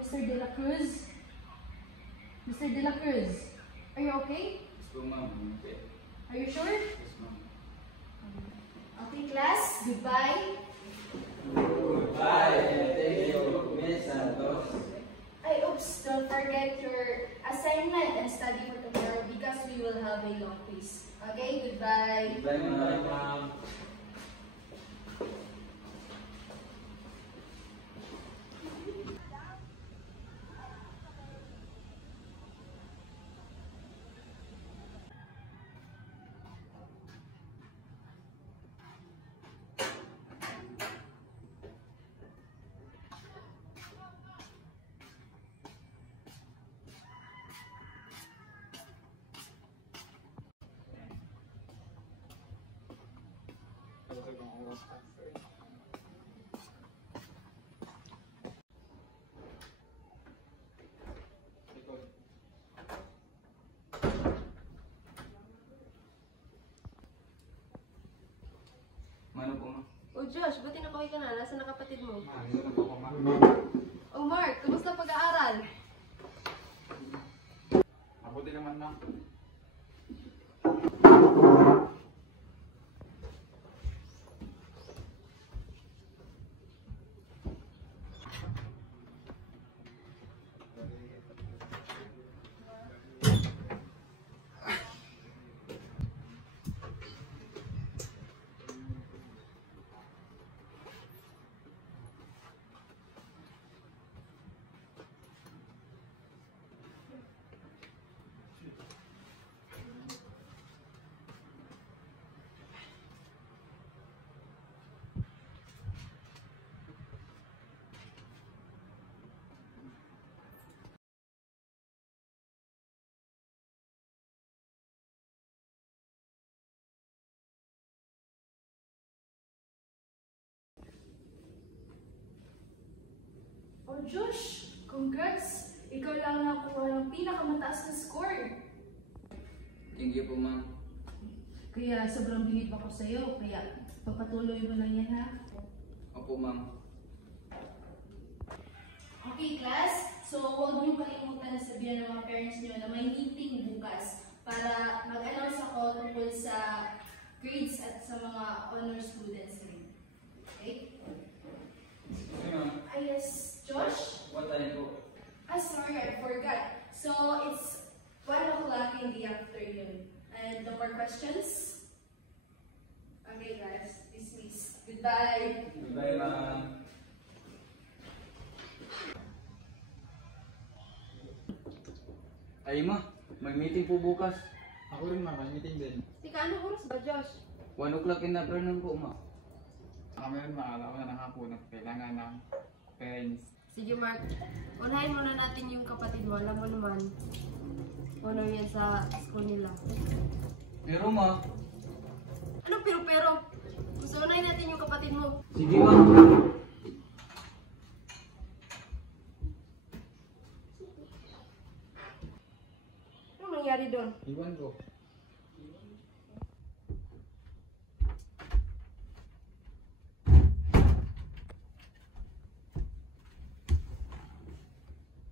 Mr. De La Cruz? Mr. De La Cruz, are you okay? Yes po, ma'am. Okay. Are you sure? Yes, ma'am. Okay, class. Goodbye. Goodbye, and thank you, Miss Santos. Ay, oops, don't forget your assignment and study for tomorrow because we will have a long quiz. Okay, goodbye. Goodbye, ma'am. Mano po, ma'am? Oh Josh, buti nakauwi ka na. Nasaan na kapatid mo? Ano na po, ma'am? Oh Mark, kumusta pag-aaral? Mabuti naman, ma'am. Oh, Josh, congrats! Ikaw lang nakuha ng pinakamataas na score. Thank you po, ma'am. Kaya sobrang bilib ako sa'yo. Kaya papatuloy mo lang yan, ha? Opo, ma'am. Okay, class. So, huwag niyo kalimutan na sabihan ng mga parents niyo na may meeting bukas para mag-announce ako tungkol sa grades at sa mga honor students rin. Okay? Okay, ma'am. Yes, Josh? What time po? Sorry, I forgot. So, it's 1 o'clock in the afternoon. And no more questions? Okay, guys. Dismiss. Goodbye. Goodbye, ma'am. Ay, ma. May meeting po bukas. Ako rin, ma. May meeting din. Tika, anong oras ba Josh? 1 o'clock in the afternoon po, ma. Kami rin, ma. Alam ko na ng hapon. Kailangan ng parents. Sige Mark, unahin muna natin yung kapatid mo. Alam mo naman, honor yan sa school nila. Pero, ma. Anong pero? Gusto unahin natin yung kapatid mo. Sige, ma. Anong nangyari doon? Iwan ko.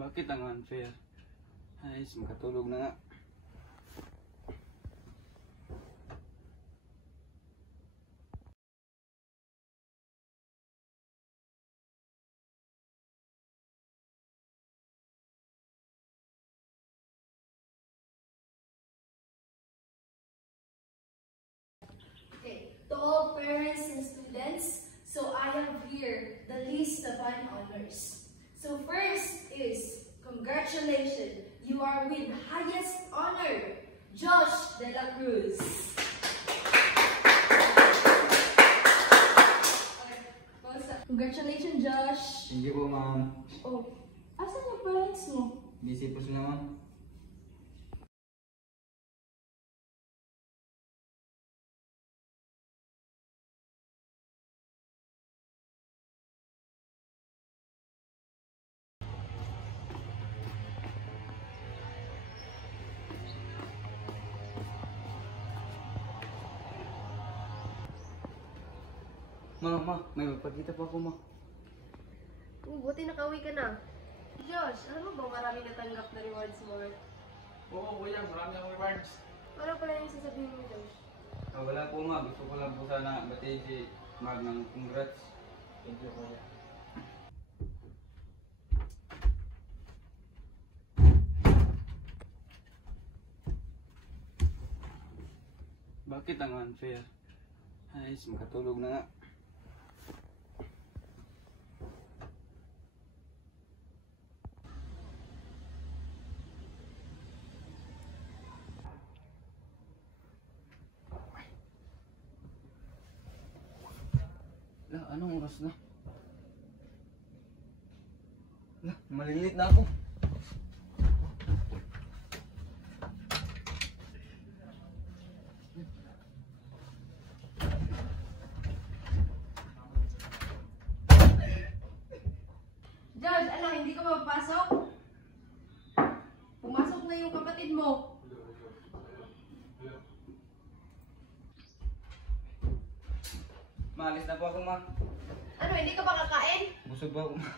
Bakit ang unfair? Ay, makatulog na nga. Okay. To all parents and students, so I have here the list of honors. So first is, congratulations, you are with highest honor, Josh De La Cruz. Congratulations, Josh. Thank you po, ma'am. Oh, asan yung parents mo? Busy po sila, ma'am. Ma, may magpagkita po ako, ma. Buti nakauwi ka na. Josh, alam mo ba maraming natanggap na rewards mo? Oo, kuya, marami akong rewards. Ano pala yung sasabihin mo, Josh? Wala po ma, gusto ko lang po sana batiin si Mark ng congrats. Thank you, kuya. Bakit ang unfair? Ay, makatulog na nga. Anong oras na? Malilit na ako. George, anak, hindi ka mapapasok? Pumasok na yung kapatid mo. Maalis na po ako ma. Ano, hindi ka ba kakain? Busog po ako ma.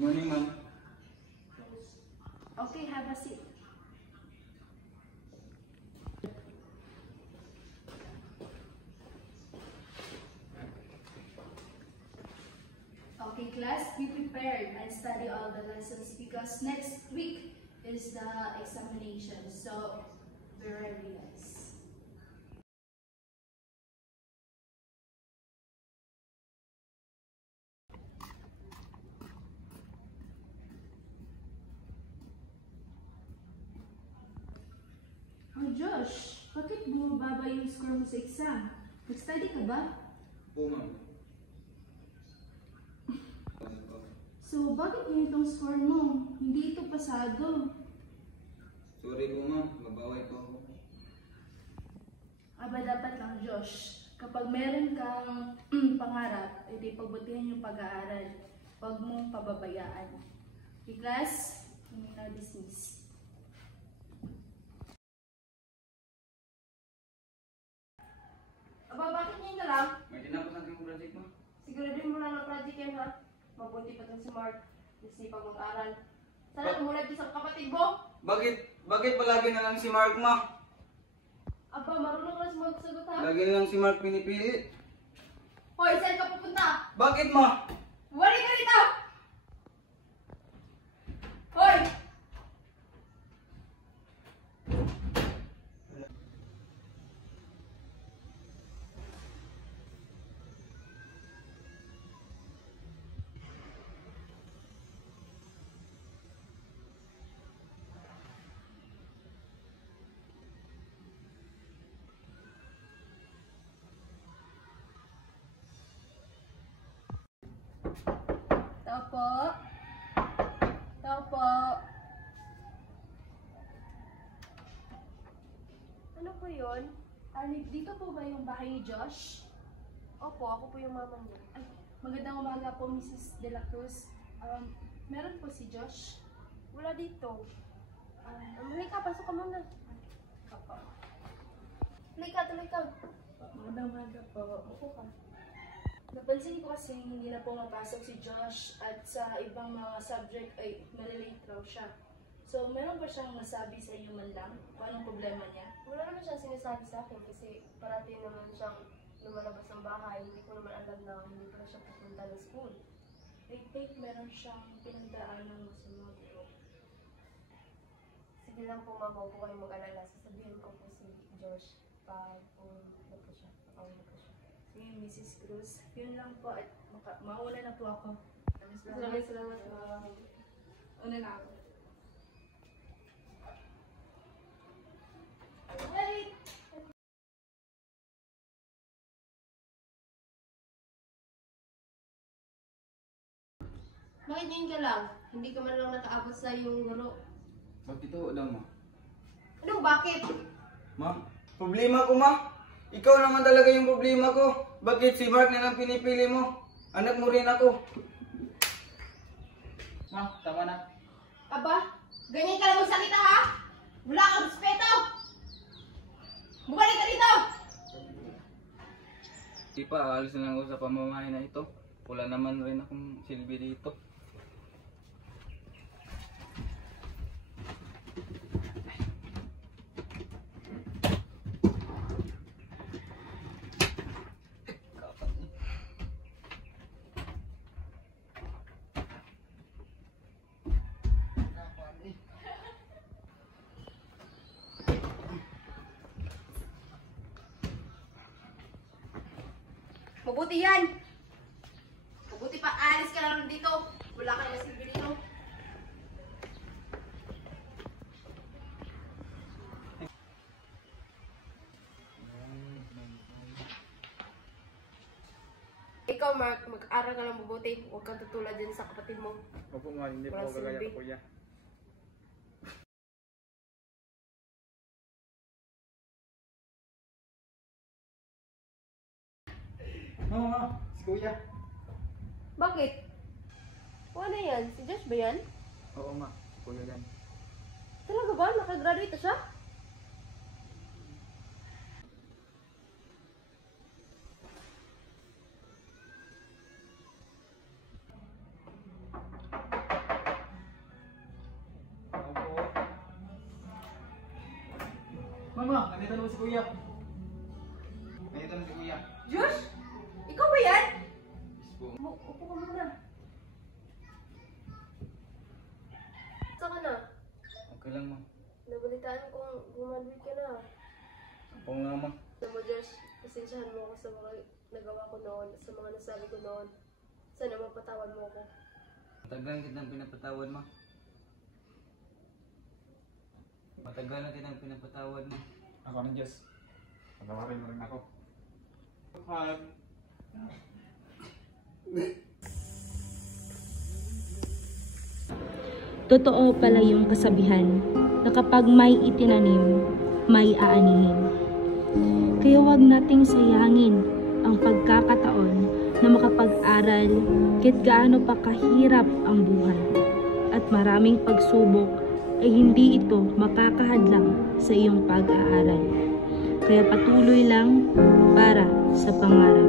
Good morning, ma'am. Okay, have a seat. Okay, class, be prepared and study all the lessons because next week is the examination. So, be ready, guys. Oh, Josh, bakit bumababa yung score mo sa exam? Nag-study ka ba? Po, ma'am. So, bakit ganitong score mo? Hindi ito pasado. Sorry po, ma'am. Mabaway po ako. Aba, dapat lang, Josh. Kapag meron kang pangarap, edi pagbutihan yung pag-aaral. Huwag mong pababayaan. Okay, class? You may now dismiss. Aba, bakit ngayon ka lang? May tinapos ang aking project, ma. Siguraduhin mo lang ng project yan, ha? Mabuti pa itong si Mark. Nasipag mag-aral. Sana tumulad ka sa kapatid mo. Bakit palagi na lang si Mark, ma? Aba, marunong ka na sumagot, ha? Lagi na lang si Mark pinipili. Hoy, saan ka pupunta? Bakit, ma? Wali ka rito! Hoy! Tao po. Tao po. Ano po yun? Dito po ba yung bahay ni Josh? Opo, ako po yung mama niya. Ay, magandang umaga po, Mrs. De La Cruz. Meron po si Josh. Wala dito. Halika, pasok ka muna. Opo. Halika, tuloy ka. Magandang umaga po. Upo ka. Napansin ko kasi hindi na pumapasok si Josh at sa ibang mga subject ay malilate raw siya. So, meron ba siyang nasabi sa inyo man lang kung anong problema niya? Wala naman siyang sinasabi sa akin kasi parati naman siyang lumalabas ng bahay. Hindi ko naman alam na hindi pa siya pupunta ng school. I think meron siyang pinagdaan ng masama bro. Sige lang po ma'am, huwag po kayong mag-alala. Sasabihin ko po si Josh pag ano po siya, pakauwi po siya. Sige, Mrs. Cruz. Yun lang po at mauna na po ako. Maraming salamat ma'am. Una na ako. Bakit ngayon ka lang? Hindi ka man lang nakaabot sa iyong guro. Bakit ito lang, ma? Ano, bakit? Ma, problema ko, ma. Ikaw naman talaga yung problema ko. Bakit si Mark na lang pinipili mo? Anak mo rin ako. Ma, tama na. Aba, ganyan ka lang magsalita ha? Wala kang respeto! Bumalik ka dito! Di pa, aalis na lang ako sa pamamahay na ito. Wala naman rin akong silbi dito. Mabuti yan! Mabuti pa, alis ka lang dito. Wala ka naman silbi dito. Ikaw, Mark, mag-aral ka lang mabuti. Huwag kang tutulad din sa kapatid mo. Opo ma, hindi po Walang ako gagaya silbi. ko kuya. Ma, si kuya. Bakit? O ano yan? Si Josh ba yan? Oo ma, si kuya yan. Talaga ba? Nakagraduate na siya? Opo. Mama, nandito na ba si kuya? Nandito na si kuya. Josh? Ikaw ba yan? Yes po. Upo ka muna. Saan ka na? Okay lang, ma. Nabalitaan kong gumaduate ka na. Oo nga, ma. Alam mo, Josh, pasensyahan mo ako sa mga nagawa ko noon, sa mga nasabi ko noon. Sana mapatawad mo ako. Matagal kitang pinapatawad, ma. Matagal na kitang pinapatawad, ma. Ako ng Diyos. Patawarin mo rin ako. Hug. Totoo pala yung kasabihan na kapag may itinanim, may aanihin. Kaya huwag nating sayangin ang pagkakataon na makapag-aral kahit gaano pa kahirap ang buhay. At maraming pagsubok ay hindi ito makakahadlang sa iyong pag-aaral. Kaya patuloy lang para sa pangarap.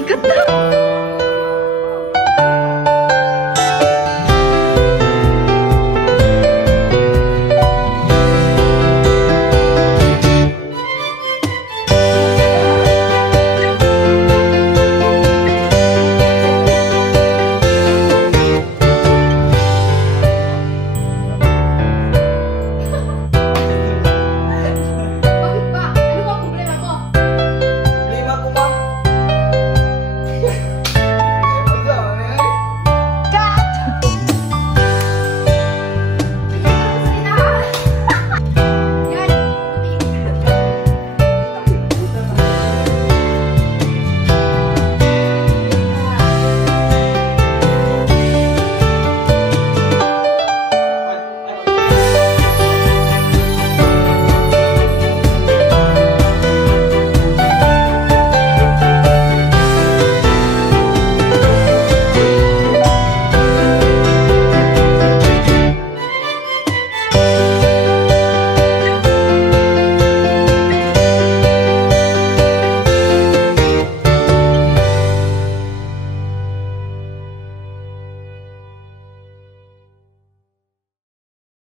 Sikat na!